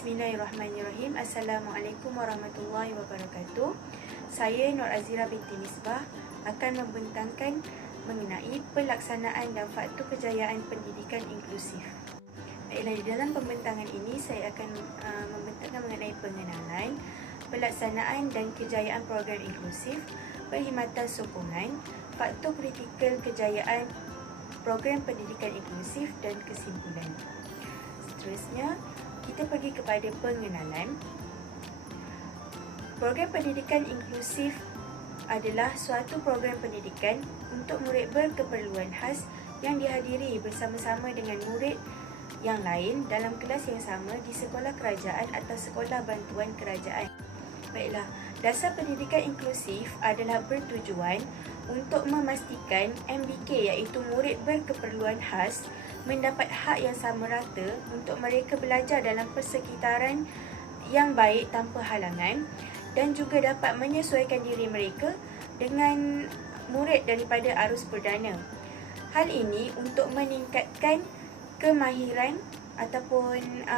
Bismillahirrahmanirrahim. Assalamualaikum warahmatullahi wabarakatuh. Saya Nur Azira binti Misbah akan membentangkan mengenai pelaksanaan dan faktor kejayaan pendidikan inklusif. Baiklah, di dalam pembentangan ini saya akan membentangkan mengenai pengenalan, pelaksanaan dan kejayaan program inklusif, perkhidmatan sokongan, faktor kritikal kejayaan program pendidikan inklusif dan kesimpulan. Seterusnya, kita pergi kepada pengenalan. Program pendidikan inklusif adalah suatu program pendidikan untuk murid berkeperluan khas yang dihadiri bersama-sama dengan murid yang lain dalam kelas yang sama di sekolah kerajaan atau sekolah bantuan kerajaan. Baiklah, dasar pendidikan inklusif adalah bertujuan untuk memastikan MBK iaitu murid berkeperluan khas mendapat hak yang sama rata untuk mereka belajar dalam persekitaran yang baik tanpa halangan dan juga dapat menyesuaikan diri mereka dengan murid daripada arus perdana. Hal ini untuk meningkatkan kemahiran ataupun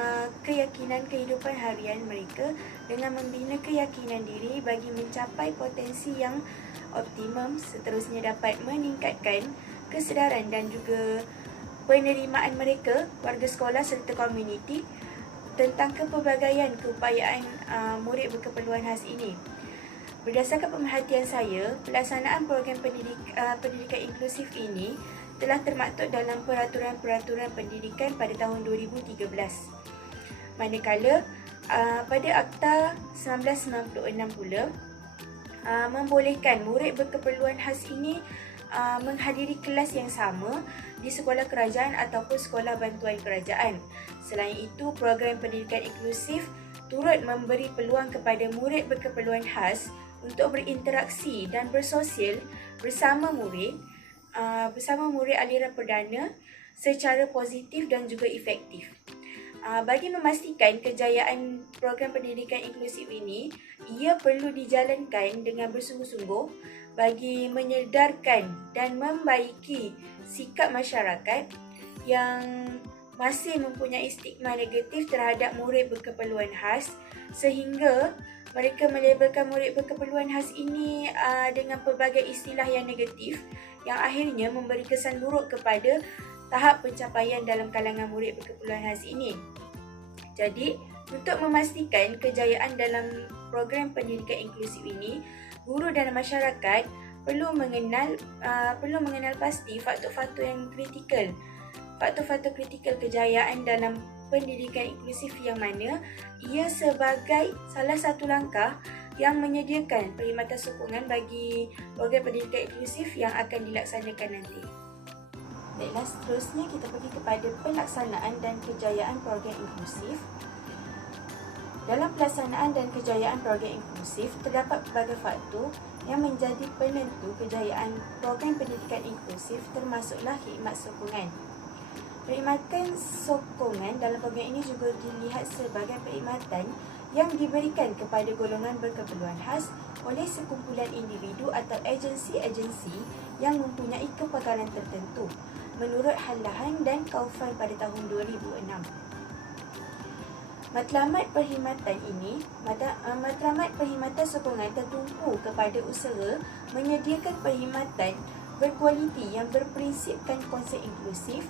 keyakinan kehidupan harian mereka dengan membina keyakinan diri bagi mencapai potensi yang optimum, seterusnya dapat meningkatkan kesedaran dan juga penerimaan mereka, warga sekolah serta komuniti tentang kepelbagaian keupayaan murid berkeperluan khas ini. Berdasarkan pemerhatian saya, pelaksanaan program pendidikan inklusif ini telah termaktub dalam peraturan-peraturan pendidikan pada tahun 2013. Manakala pada Akta 1996 pula membolehkan murid berkeperluan khas ini menghadiri kelas yang sama di sekolah kerajaan ataupun sekolah bantuan kerajaan. Selain itu, program pendidikan inklusif turut memberi peluang kepada murid berkeperluan khas untuk berinteraksi dan bersosial bersama murid aliran perdana secara positif dan juga efektif. Bagi memastikan kejayaan program pendidikan inklusif ini, ia perlu dijalankan dengan bersungguh-sungguh bagi menyedarkan dan membaiki sikap masyarakat yang masih mempunyai stigma negatif terhadap murid berkeperluan khas sehingga mereka melabelkan murid berkeperluan khas ini dengan pelbagai istilah yang negatif yang akhirnya memberi kesan buruk kepada tahap pencapaian dalam kalangan murid berkeperluan khas ini. Jadi, untuk memastikan kejayaan dalam program pendidikan inklusif ini, guru dan masyarakat perlu mengenal pasti faktor-faktor yang kritikal. Faktor-faktor kritikal kejayaan dalam pendidikan inklusif yang mana ia sebagai salah satu langkah yang menyediakan perkhidmatan sokongan bagi program pendidikan inklusif yang akan dilaksanakan nanti. Baiklah, seterusnya kita pergi kepada pelaksanaan dan kejayaan program inklusif. Dalam pelaksanaan dan kejayaan program inklusif, terdapat pelbagai faktor yang menjadi penentu kejayaan program pendidikan inklusif termasuklah khidmat sokongan. Perkhidmatan sokongan dalam program ini juga dilihat sebagai perkhidmatan yang diberikan kepada golongan berkeperluan khas oleh sekumpulan individu atau agensi-agensi yang mempunyai kepakaran tertentu menurut Halahan dan Kaufan pada tahun 2006. Matlamat perkhidmatan sokongan tertumpu kepada usaha menyediakan perkhidmatan berkualiti yang berprinsipkan konsep inklusif,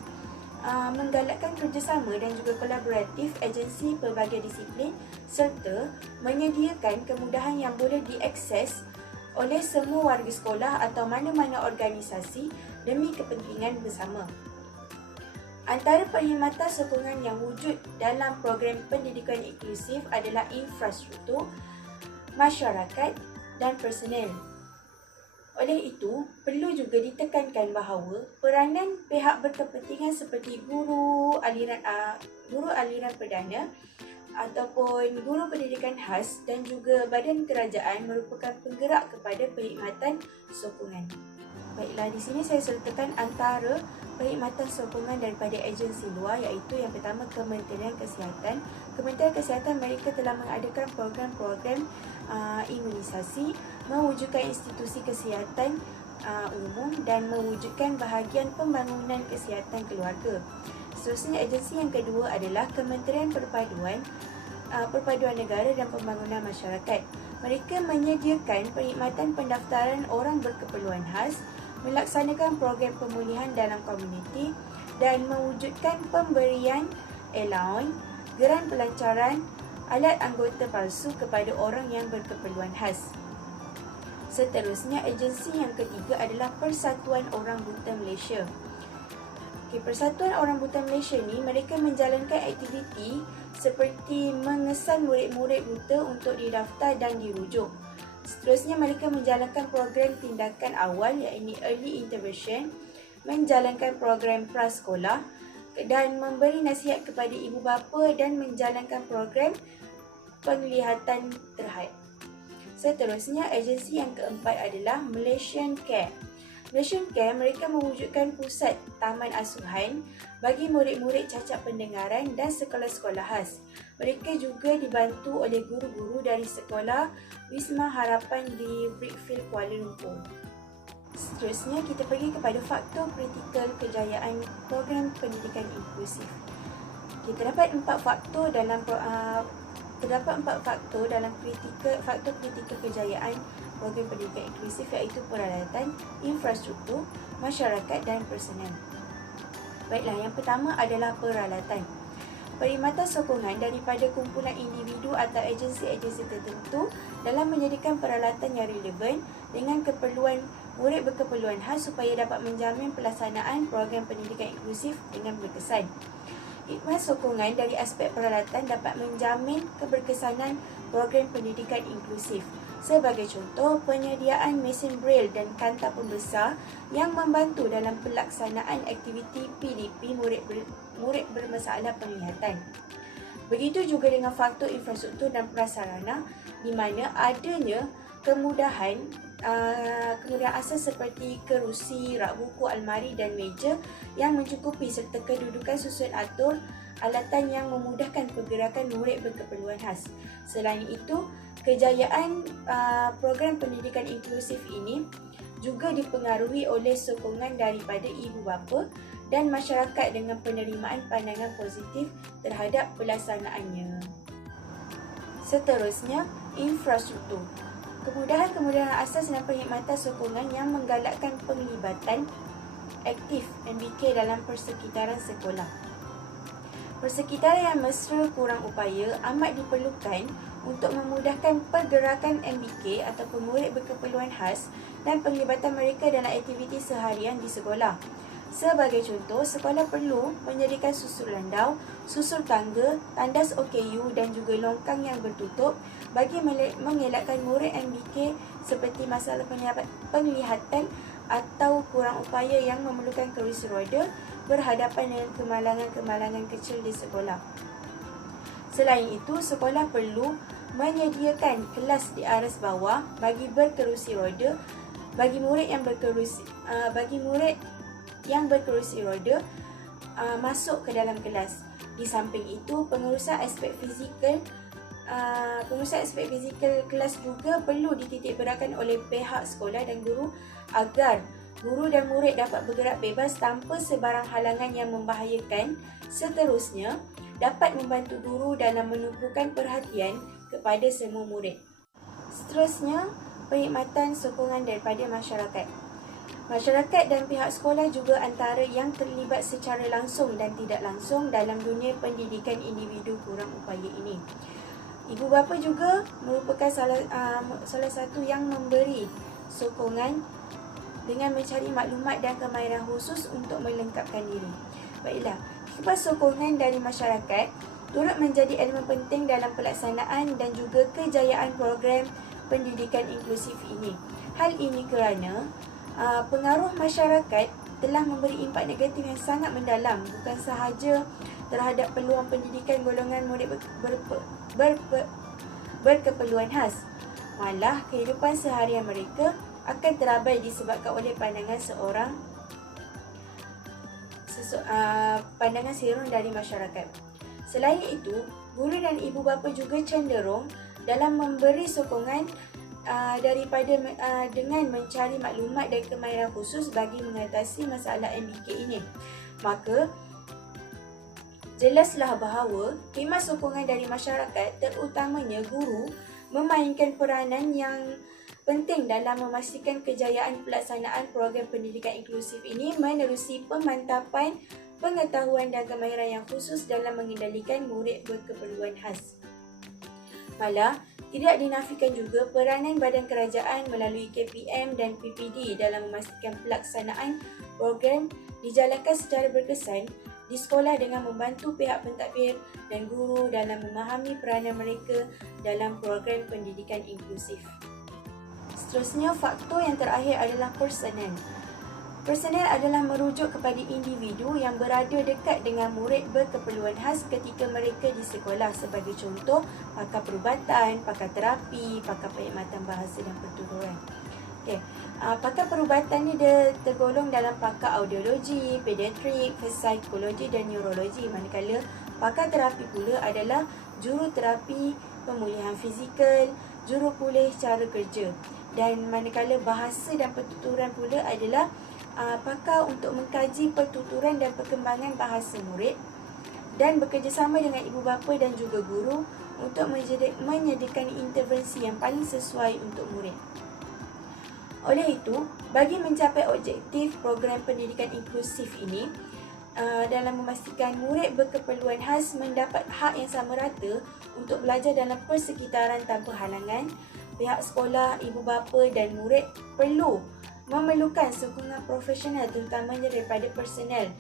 menggalakkan kerjasama dan juga kolaboratif agensi pelbagai disiplin serta menyediakan kemudahan yang boleh diakses oleh semua warga sekolah atau mana-mana organisasi demi kepentingan bersama. Antara perkhidmatan sokongan yang wujud dalam program pendidikan inklusif adalah infrastruktur, masyarakat dan personel. Oleh itu, perlu juga ditekankan bahawa peranan pihak berkepentingan seperti guru aliran perdana ataupun guru pendidikan khas dan juga badan kerajaan merupakan penggerak kepada perkhidmatan sokongan. Baiklah, di sini saya sertakan antara perkhidmatan sokongan daripada agensi luar, iaitu yang pertama Kementerian Kesihatan. Kementerian Kesihatan mereka telah mengadakan program-program imunisasi, mewujudkan institusi kesihatan umum dan mewujudkan bahagian pembangunan kesihatan keluarga. Seterusnya, agensi yang kedua adalah Kementerian Perpaduan Perpaduan Negara dan Pembangunan Masyarakat. Mereka menyediakan perkhidmatan pendaftaran orang berkeperluan khas, melaksanakan program pemulihan dalam komuniti dan mewujudkan pemberian allowance, geran pelancaran, alat anggota palsu kepada orang yang berkeperluan khas. Seterusnya, agensi yang ketiga adalah Persatuan Orang Buta Malaysia. Persatuan Orang Buta Malaysia ni mereka menjalankan aktiviti seperti mengesan murid-murid buta untuk didaftar dan dirujuk. Seterusnya, mereka menjalankan program tindakan awal iaitu early intervention, menjalankan program prasekolah dan memberi nasihat kepada ibu bapa dan menjalankan program penglihatan terhad. Seterusnya, agensi yang keempat adalah Malaysian Care. Malaysian Care mereka mewujudkan pusat taman asuhan bagi murid-murid cacat pendengaran dan sekolah-sekolah khas. Mereka juga dibantu oleh guru-guru dari sekolah Wisma Harapan di Brickfield, Kuala Lumpur. Seterusnya, kita pergi kepada faktor kritikal kejayaan program pendidikan inklusif. Terdapat empat faktor dalam faktor kritikal kejayaan program pendidikan inklusif, iaitu peralatan, infrastruktur, masyarakat dan personal. Baiklah, yang pertama adalah peralatan. Perkhidmatan sokongan daripada kumpulan individu atau agensi-agensi tertentu dalam menyediakan peralatan yang relevan dengan keperluan murid berkeperluan khas supaya dapat menjamin pelaksanaan program pendidikan inklusif dengan berkesan. Khidmat sokongan dari aspek peralatan dapat menjamin keberkesanan program pendidikan inklusif. Sebagai contoh, penyediaan mesin braille dan kanta pembesar yang membantu dalam pelaksanaan aktiviti PDP murid bermasalah penglihatan. Begitu juga dengan faktor infrastruktur dan prasarana, di mana adanya kemudahan asas seperti kerusi, rak buku, almari dan meja yang mencukupi serta kedudukan susun atur alatan yang memudahkan pergerakan murid berkeperluan khas. Selain itu, kejayaan program pendidikan inklusif ini juga dipengaruhi oleh sokongan daripada ibu bapa dan masyarakat dengan penerimaan pandangan positif terhadap pelaksanaannya. Seterusnya, infrastruktur. Kemudahan asas dan perkhidmatan sokongan yang menggalakkan penglibatan aktif MBK dalam persekitaran sekolah. Persekitaran yang mesra kurang upaya amat diperlukan untuk memudahkan pergerakan MBK atau murid berkeperluan khas dan penglibatan mereka dalam aktiviti seharian di sekolah. Sebagai contoh, sekolah perlu menyediakan susur landau, susur tangga, tandas OKU dan juga longkang yang bertutup bagi mengelakkan murid MBK seperti masalah penglihatan atau kurang upaya yang memerlukan kerusi roda berhadapan dengan kemalangan-kemalangan kecil di sekolah. Selain itu, sekolah perlu menyediakan kelas di aras bawah bagi berkerusi roda bagi murid yang berkerusi roda masuk ke dalam kelas. Di samping itu, pengurusan aspek fizikal kelas juga perlu dititikberatkan oleh pihak sekolah dan guru agar guru dan murid dapat bergerak bebas tanpa sebarang halangan yang membahayakan. Seterusnya, dapat membantu guru dalam menumpukan perhatian kepada semua murid. Seterusnya, perkhidmatan sokongan daripada masyarakat. Masyarakat dan pihak sekolah juga antara yang terlibat secara langsung dan tidak langsung dalam dunia pendidikan individu kurang upaya ini. Ibu bapa juga merupakan salah satu yang memberi sokongan dengan mencari maklumat dan kemahiran khusus untuk melengkapkan diri. Baiklah, khidmat sokongan dari masyarakat turut menjadi elemen penting dalam pelaksanaan dan juga kejayaan program pendidikan inklusif ini. Hal ini kerana pengaruh masyarakat telah memberi impak negatif yang sangat mendalam, bukan sahaja terhadap peluang pendidikan golongan murid berkeperluan khas, malah kehidupan seharian mereka akan terabai disebabkan oleh pandangan serong dari masyarakat. Selain itu, guru dan ibu bapa juga cenderung dalam memberi sokongan dengan mencari maklumat dan kemahiran khusus bagi mengatasi masalah MBK ini. Maka, Jelaslah bahawa khidmat sokongan dari masyarakat, terutamanya guru, memainkan peranan yang penting dalam memastikan kejayaan pelaksanaan program pendidikan inklusif ini menerusi pemantapan pengetahuan dan kemahiran yang khusus dalam mengendalikan murid berkeperluan khas. Malah, tidak dinafikan juga peranan badan kerajaan melalui KPM dan PPD dalam memastikan pelaksanaan program dijalankan secara berkesan di sekolah dengan membantu pihak pentadbir dan guru dalam memahami peranan mereka dalam program pendidikan inklusif. Seterusnya, faktor yang terakhir adalah personel. Personel adalah merujuk kepada individu yang berada dekat dengan murid berkeperluan khas ketika mereka di sekolah. Sebagai contoh, pakar perubatan, pakar terapi, pakar perkhidmatan bahasa dan pertuturan. Pakar perubatan ni dia tergolong dalam pakar audiologi, pediatrik, psikologi dan neurologi. Manakala pakar terapi pula adalah juruterapi pemulihan fizikal, jurupulih cara kerja. Dan manakala bahasa dan pertuturan pula adalah pakar untuk mengkaji pertuturan dan perkembangan bahasa murid dan bekerjasama dengan ibu bapa dan juga guru untuk menyediakan intervensi yang paling sesuai untuk murid. Oleh itu, bagi mencapai objektif program pendidikan inklusif ini, dalam memastikan murid berkeperluan khas mendapat hak yang sama rata untuk belajar dalam persekitaran tanpa halangan, pihak sekolah, ibu bapa dan murid perlu memerlukan sokongan profesional terutamanya daripada personel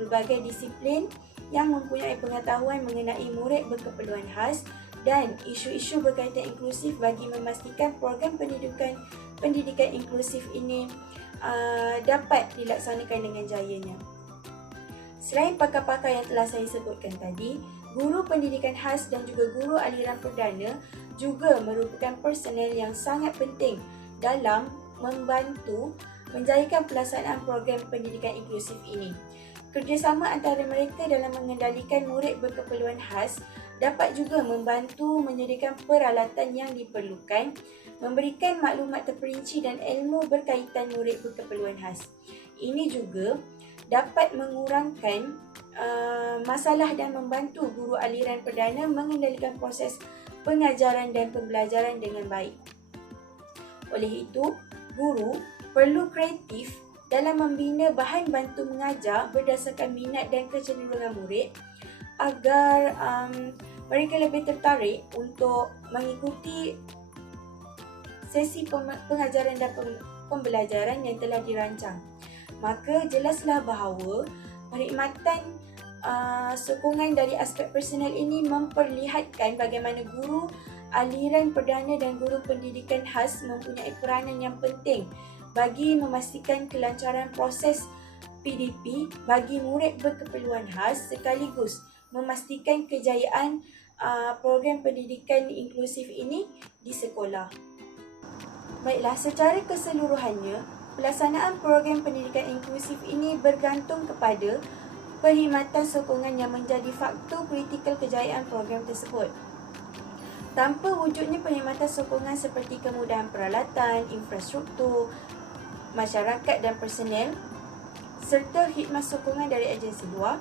pelbagai disiplin yang mempunyai pengetahuan mengenai murid berkeperluan khas dan isu-isu berkaitan inklusif bagi memastikan program pendidikan inklusif ini dapat dilaksanakan dengan jayanya. Selain pakar-pakar yang telah saya sebutkan tadi, guru pendidikan khas dan juga guru aliran perdana juga merupakan personel yang sangat penting dalam membantu menjayakan pelaksanaan program pendidikan inklusif ini. Kerjasama antara mereka dalam mengendalikan murid berkeperluan khas dapat juga membantu menyediakan peralatan yang diperlukan, memberikan maklumat terperinci dan ilmu berkaitan murid berkeperluan khas. Ini juga dapat mengurangkan masalah dan membantu guru aliran perdana mengendalikan proses pengajaran dan pembelajaran dengan baik. Oleh itu, guru perlu kreatif dalam membina bahan bantu mengajar berdasarkan minat dan kecenderungan murid agar mereka lebih tertarik untuk mengikuti sesi pengajaran dan pembelajaran yang telah dirancang. Maka jelaslah bahawa perkhidmatan sokongan dari aspek personal ini memperlihatkan bagaimana guru aliran perdana dan guru pendidikan khas mempunyai peranan yang penting bagi memastikan kelancaran proses PDP bagi murid berkeperluan khas sekaligus memastikan kejayaan program pendidikan inklusif ini di sekolah. Baiklah, secara keseluruhannya, pelaksanaan program pendidikan inklusif ini bergantung kepada perkhidmatan sokongan yang menjadi faktor kritikal kejayaan program tersebut. Tanpa wujudnya perkhidmatan sokongan seperti kemudahan peralatan, infrastruktur, masyarakat dan personel serta khidmat sokongan dari agensi luar,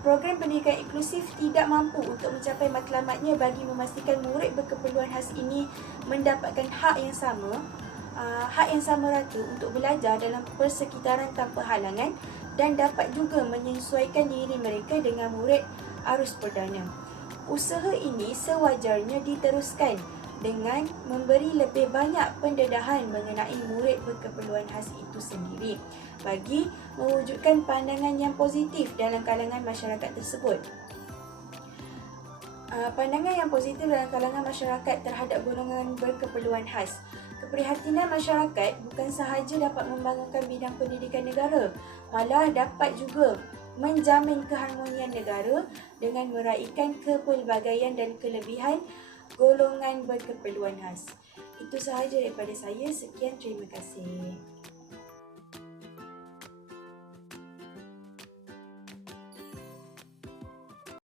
program pendidikan inklusif tidak mampu untuk mencapai matlamatnya bagi memastikan murid berkeperluan khas ini mendapatkan hak yang sama rata untuk belajar dalam persekitaran tanpa halangan dan dapat juga menyesuaikan diri mereka dengan murid arus perdana. Usaha ini sewajarnya diteruskan dengan memberi lebih banyak pendedahan mengenai murid berkeperluan khas itu sendiri bagi mewujudkan pandangan yang positif dalam kalangan masyarakat tersebut. Pandangan yang positif dalam kalangan masyarakat terhadap golongan berkeperluan khas. Keprihatinan masyarakat bukan sahaja dapat membangunkan bidang pendidikan negara, malah dapat juga menjamin keharmonian negara dengan meraihkan kepelbagaian dan kelebihan golongan berkeperluan khas. Itu sahaja daripada saya. Sekian, terima kasih.